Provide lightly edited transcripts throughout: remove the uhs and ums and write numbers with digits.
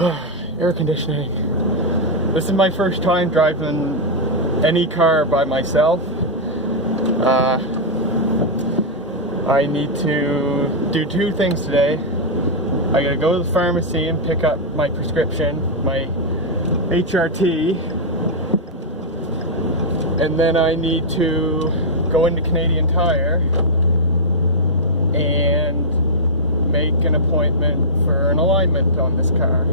Air conditioning. This is my first time driving any car by myself. I need to do two things today. I gotta go to the pharmacy and pick up my prescription, my HRT, and then I need to go into Canadian Tire and make an appointment for an alignment on this car.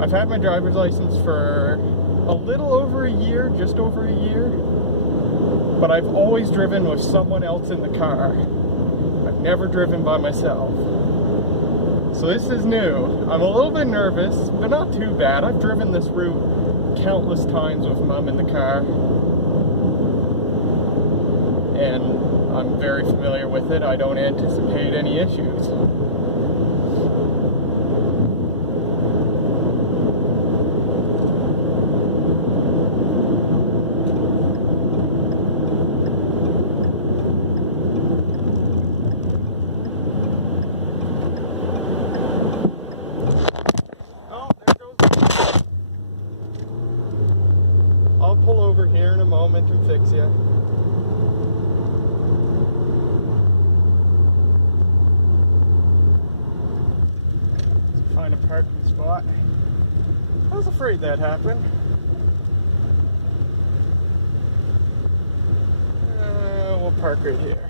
I've had my driver's license for a little over a year, just over a year, but I've always driven with someone else in the car. I've never driven by myself. So this is new. I'm a little bit nervous, but not too bad. I've driven this route countless times with Mom in the car, and I'm very familiar with it. I don't anticipate any issues. I'll pull over here in a moment and fix you. Find a parking spot. I was afraid that happened. We'll park right here.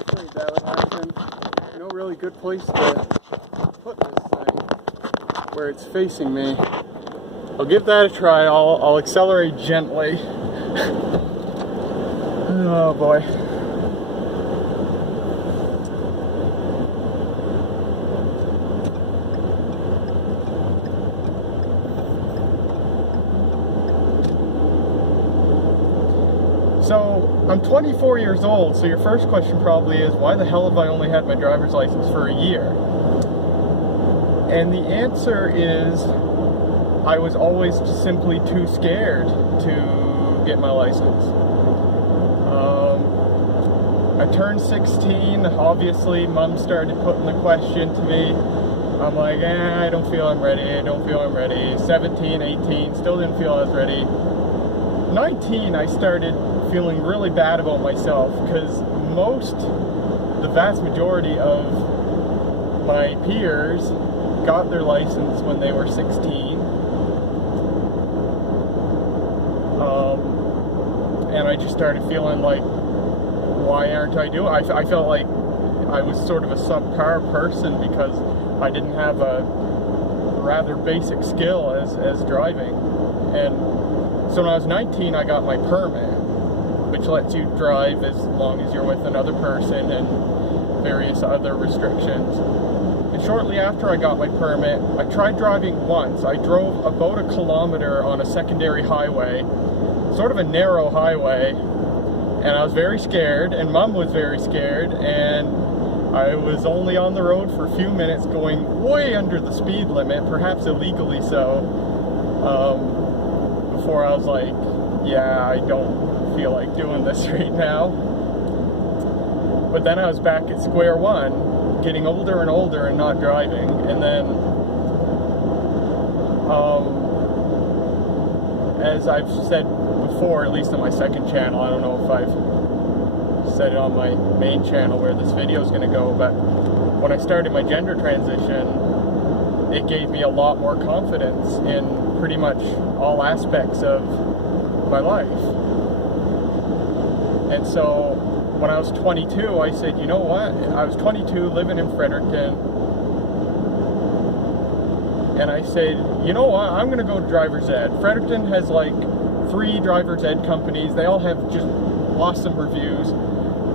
Afraid that would happen. No really good place to put this thing where it's facing me. I'll give that a try. I'll accelerate gently. Oh boy. So, I'm 24 years old, so your first question probably is, why the hell have I only had my driver's license for a year? And the answer is, I was always simply too scared to get my license. I turned 16, obviously Mom started putting the question to me. I'm like, I don't feel I'm ready, 17, 18, still didn't feel I was ready. 19, I started feeling really bad about myself, because the vast majority of my peers got their license when they were 16. And I just started feeling like, why aren't I doing it? I felt like I was sort of a subpar person because I didn't have a rather basic skill as driving. And so when I was 19, I got my permit, which lets you drive as long as you're with another person and various other restrictions. And shortly after I got my permit, I tried driving once. I drove about a kilometer on a secondary highway, sort of a narrow highway, and I was very scared, and Mom was very scared, and I was only on the road for a few minutes going way under the speed limit, perhaps illegally so, before I was like, yeah, I don't feel like doing this right now. But then I was back at square one, getting older and older and not driving, and then as I've said before, at least on my second channel, I don't know if I've said it on my main channel where this video is going to go, but when I started my gender transition, it gave me a lot more confidence in pretty much all aspects of my life. And so when I was 22, I said, you know what, I was 22 living in Fredericton, and I said, you know what, I'm going to go to driver's ed. Fredericton has like 3 driver's ed companies. They all have just awesome reviews.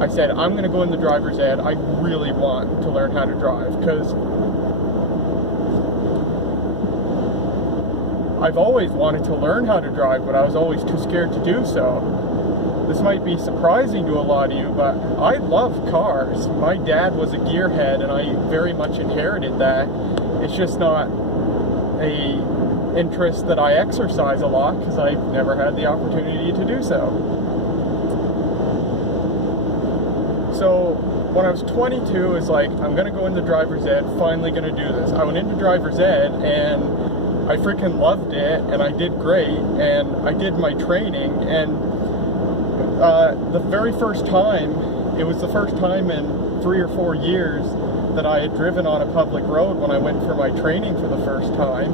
I said, I'm going to go in the driver's ed. I really want to learn how to drive, because I've always wanted to learn how to drive, but I was always too scared to do so. This might be surprising to a lot of you, but I love cars. My dad was a gearhead, and I very much inherited that. It's just not a interest that I exercise a lot because I've never had the opportunity to do so. So when I was 22, it's like, I'm going to go into driver's ed, finally going to do this. I went into driver's ed and I freaking loved it, and I did great, and I did my training, and the very first time, it was the first time in 3 or 4 years that I had driven on a public road when I went for my training for the first time.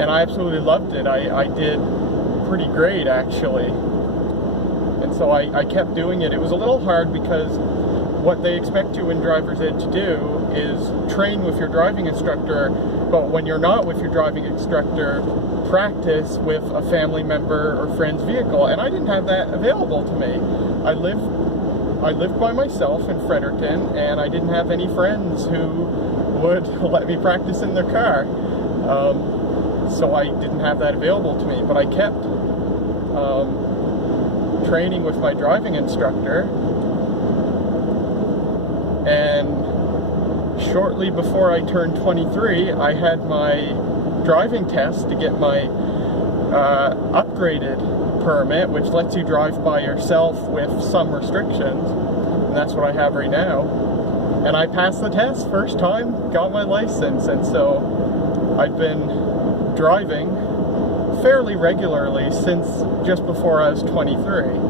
And I absolutely loved it. I did pretty great, actually. And so I kept doing it. It was a little hard because what they expect you in driver's ed to do is train with your driving instructor, but when you're not with your driving instructor, practice with a family member or friend's vehicle. And I didn't have that available to me. I lived by myself in Fredericton, and I didn't have any friends who would let me practice in their car. So I didn't have that available to me, but I kept training with my driving instructor. And shortly before I turned 23, I had my driving test to get my upgraded permit, which lets you drive by yourself with some restrictions, and that's what I have right now. And I passed the test first time, got my license, and so I've been driving fairly regularly since just before I was 23.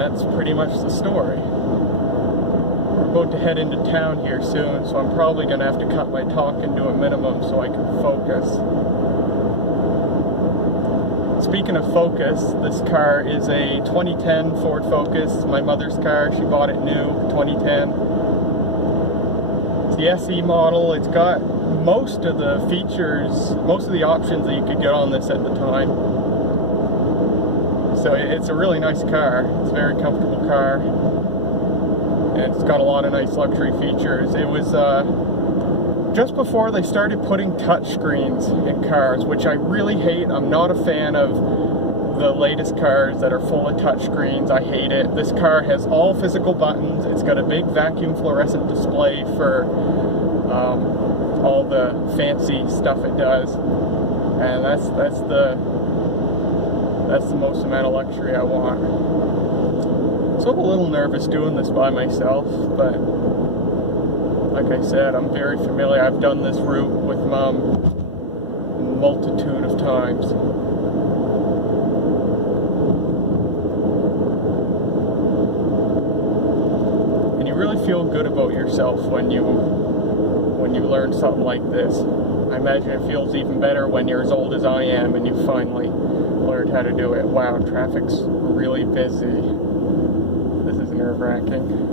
That's pretty much the story. We're about to head into town here soon, so I'm probably going to have to cut my talking to a minimum so I can focus. Speaking of focus, this car is a 2010 Ford Focus, my mother's car. She bought it new, 2010. It's the SE model. It's got most of the features, most of the options that you could get on this at the time. So it's a really nice car. It's a very comfortable car, and it's got a lot of nice luxury features. It was just before they started putting touchscreens in cars, which I really hate. I'm not a fan of the latest cars that are full of touchscreens. I hate it. This car has all physical buttons. It's got a big vacuum fluorescent display for all the fancy stuff it does, and that's the most amount of luxury I want. So I'm a little nervous doing this by myself, but like I said, I'm very familiar. I've done this route with Mom a multitude of times. And you really feel good about yourself when you learn something like this. I imagine it feels even better when you're as old as I am and you finally learned how to do it. Wow, traffic's really busy. This is nerve-wracking.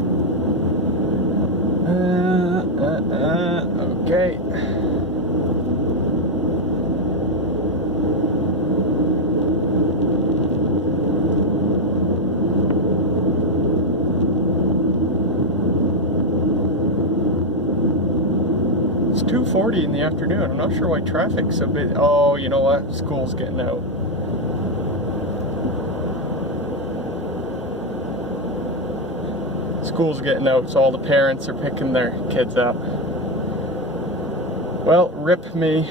Okay. It's 2:40 in the afternoon. I'm not sure why traffic's a bit... Oh, you know what? School's getting out. School's getting out, so all the parents are picking their kids up. Well, rip me.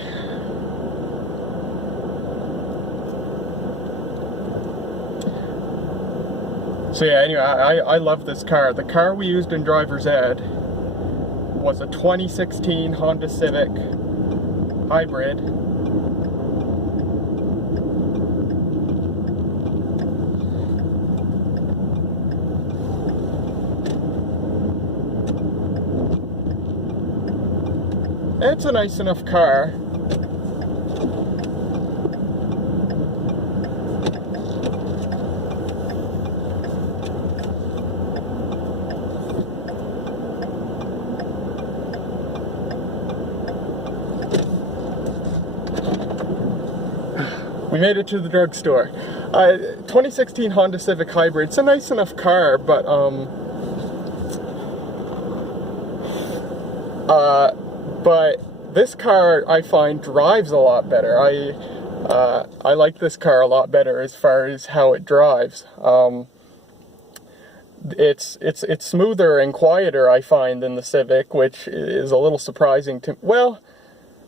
So yeah, anyway, I love this car. The car we used in driver's ed was a 2016 Honda Civic hybrid. It's a nice enough car. We made it to the drugstore. 2016 Honda Civic Hybrid. It's a nice enough car, but this car I find drives a lot better. I like this car a lot better as far as how it drives. it's smoother and quieter, I find, than the Civic, which is a little surprising to, well,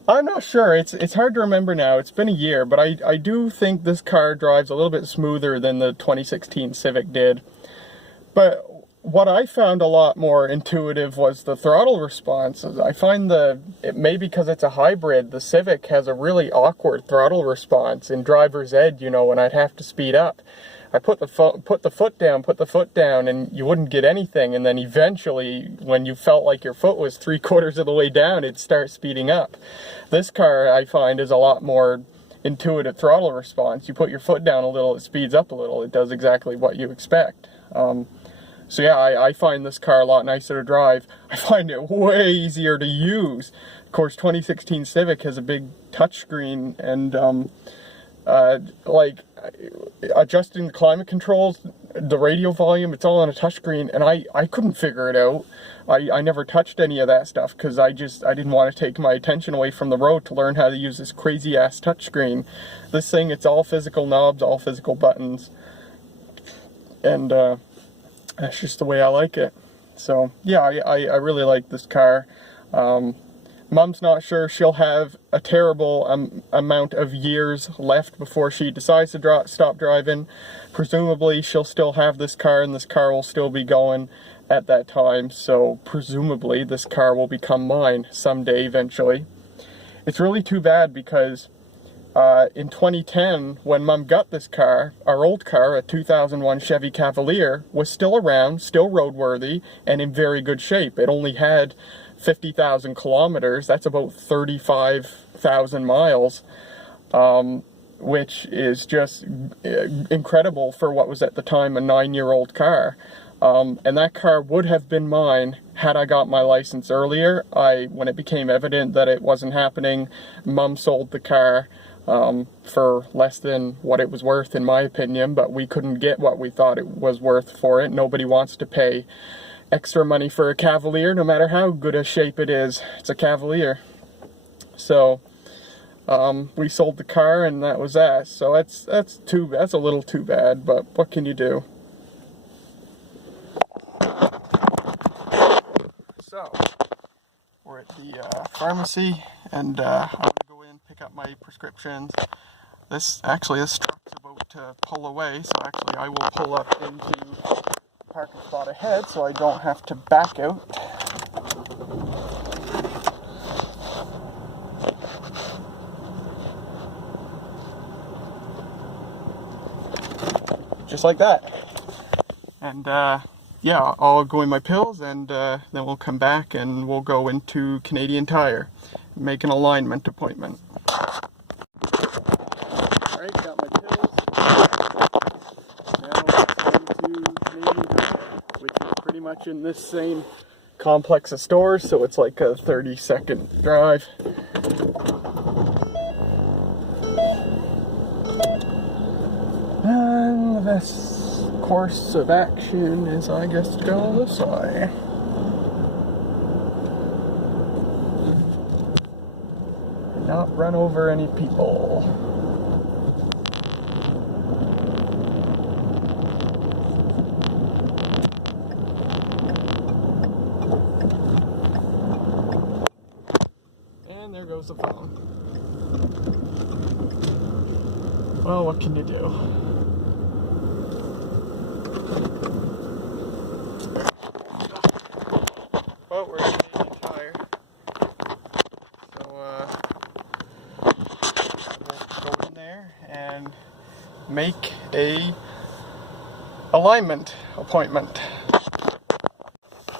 I'm not sure. It's hard to remember now. It's been a year, but I do think this car drives a little bit smoother than the 2016 Civic did. But what I found a lot more intuitive was the throttle response. I find maybe because it's a hybrid, the Civic has a really awkward throttle response in driver's ed, you know, when I'd have to speed up. I put the foot down, and you wouldn't get anything, and then eventually, when you felt like your foot was 3/4 of the way down, it'd start speeding up. This car, I find, is a lot more intuitive throttle response. You put your foot down a little, it speeds up a little. It does exactly what you expect. So yeah, I find this car a lot nicer to drive. I find it way easier to use. Of course, 2016 Civic has a big touchscreen, and like adjusting the climate controls, the radio volume, it's all on a touchscreen, and I couldn't figure it out. I never touched any of that stuff because I didn't want to take my attention away from the road to learn how to use this crazy ass touchscreen. This thing, it's all physical knobs, all physical buttons, and that's just the way I like it. So yeah, I really like this car. Mom's not sure. She'll have a terrible amount of years left before she decides to stop driving. Presumably she'll still have this car, and this car will still be going at that time. So presumably this car will become mine someday eventually. It's really too bad because in 2010, when Mom got this car, our old car, a 2001 Chevy Cavalier, was still around, still roadworthy, and in very good shape. It only had 50,000 kilometers. That's about 35,000 miles, which is just incredible for what was at the time a 9-year-old car. And that car would have been mine had I got my license earlier. When it became evident that it wasn't happening, Mom sold the car for less than what it was worth, in my opinion, but we couldn't get what we thought it was worth for it. Nobody wants to pay extra money for a Cavalier, no matter how good a shape it is. It's a Cavalier. So we sold the car, and that was that. So that's a little too bad, but what can you do? So we're at the pharmacy, and I'm gonna go in, pick up my prescriptions. This truck's about to pull away, so actually I will pull up into parking spot ahead so I don't have to back out. Just like that. And yeah, I'll go in my pills, and then we'll come back and we'll go into Canadian Tire, make an alignment appointment. Alright, got my pills. Now let's go to Canadian Tire, which is pretty much in this same complex of stores, so it's like a 30-second drive. And the best course of action is, I guess, to go this way. And not run over any people. And there goes the phone. Well, what can you do? Well, we're at Canadian Tire, so we'll go in there and make a alignment appointment.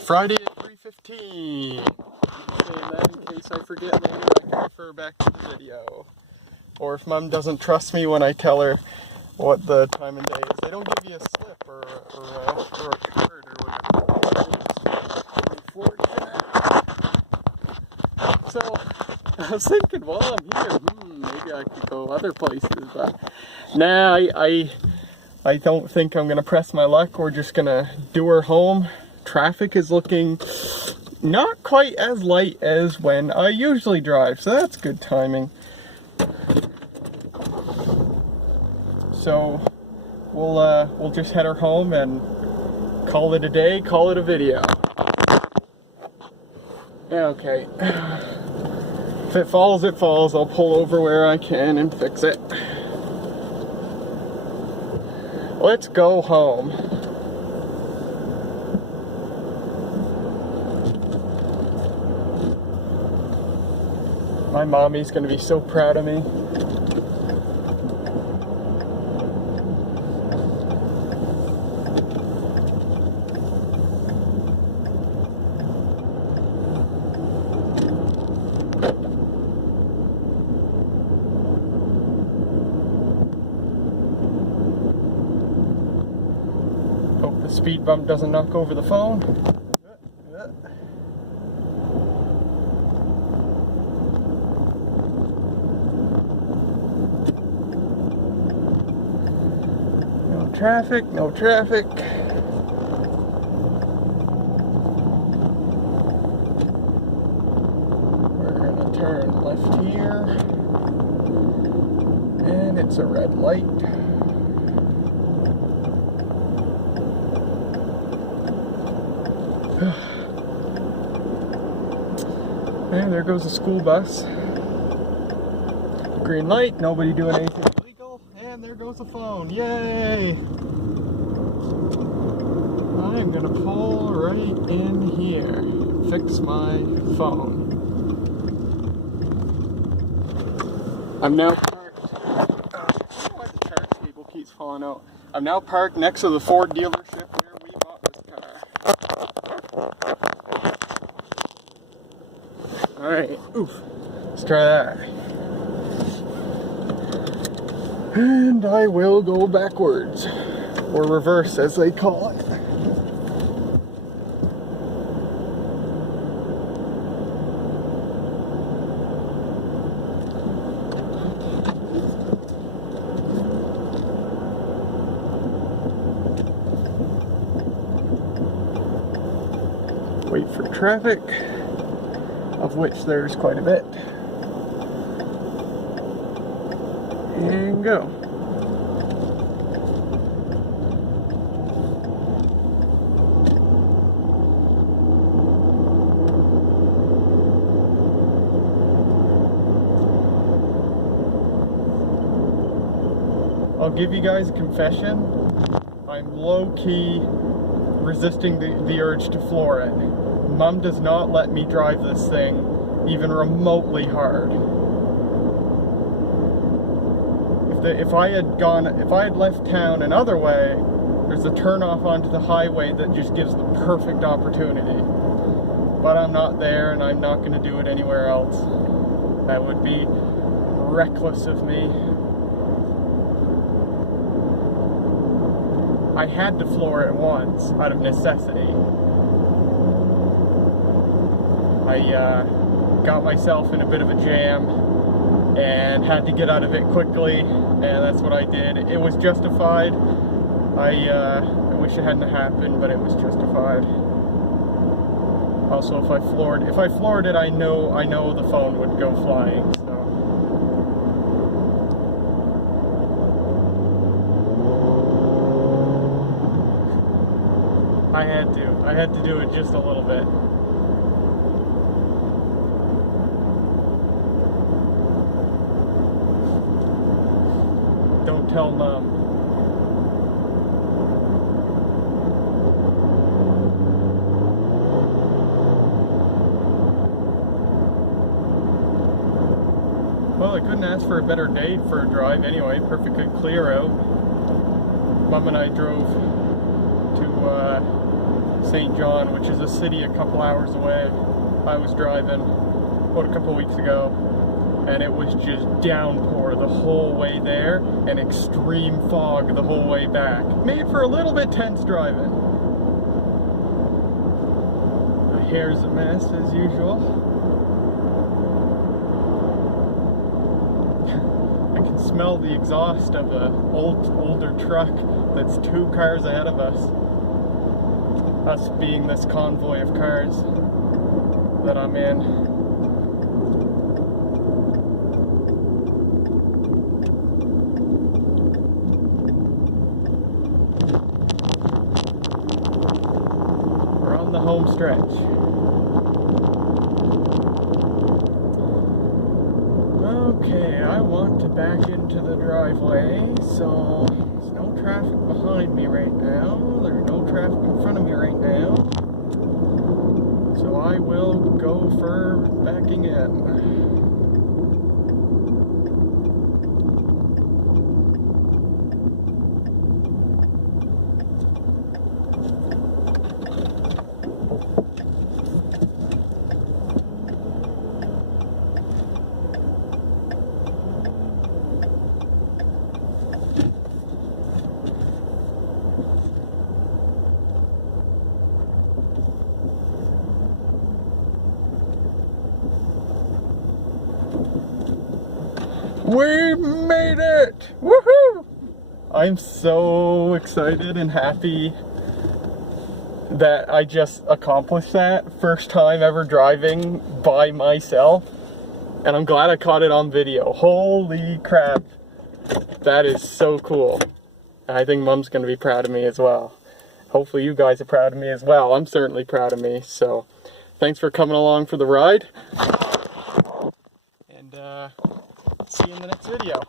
Friday at 3:15. Saying that in case I forget later, I can refer back to the video. Or if Mom doesn't trust me when I tell her what the time and day is. They don't give you a slip or a card or whatever. So I was thinking, well, I'm here, maybe I could go other places, but nah, I don't think I'm gonna press my luck. We're just gonna do her home. Traffic is looking not quite as light as when I usually drive, so that's good timing. So we'll just head her home and Call it a day, call it a video. Okay. If it falls, it falls. I'll pull over where I can and fix it. Let's go home. My mommy's gonna be so proud of me. Hope the speed bump doesn't knock over the phone. No traffic, no traffic. We're gonna turn left here. And it's a red light. And there goes the school bus. Green light, nobody doing anything illegal. And there goes the phone. Yay! I'm gonna pull right in here. Fix my phone. I'm now parked. I don't know why the charge cable keeps falling out. I'm now parked next to the Ford dealership where we bought this car. Alright, oof. Let's try that. And I will go backwards. Or reverse, as they call it. Wait for traffic, of which there's quite a bit. And go. I'll give you guys a confession. I'm low-key resisting the urge to floor it. Mom does not let me drive this thing even remotely hard. If I had left town another way, there's a turnoff onto the highway that just gives the perfect opportunity. But I'm not there, and I'm not going to do it anywhere else. That would be reckless of me. I had to floor it once, out of necessity. I got myself in a bit of a jam and had to get out of it quickly, and that's what I did. It was justified. I wish it hadn't happened, but it was justified. Also, if I floored it, I know the phone would go flying. So. I had to do it just a little bit. Don't tell Mom. Well, I couldn't ask for a better day for a drive anyway, perfectly clear out. Mom and I drove to St. John, which is a city a couple hours away. I was driving about a couple weeks ago, and it was just downpour the whole way there and extreme fog the whole way back. Made for a little bit tense driving. My hair's a mess as usual. I can smell the exhaust of an older truck that's 2 cars ahead of us. Us being this convoy of cars that I'm in. stretch. Okay, I want to back into the driveway, so there's no traffic behind me right now. There's no traffic in front of me right now. So I will go for backing in. We made it! Woohoo! I'm so excited and happy that I just accomplished that. First time ever driving by myself. And I'm glad I caught it on video. Holy crap. That is so cool. I think Mom's going to be proud of me as well. Hopefully you guys are proud of me as well. I'm certainly proud of me. So thanks for coming along for the ride. And see you in the next video.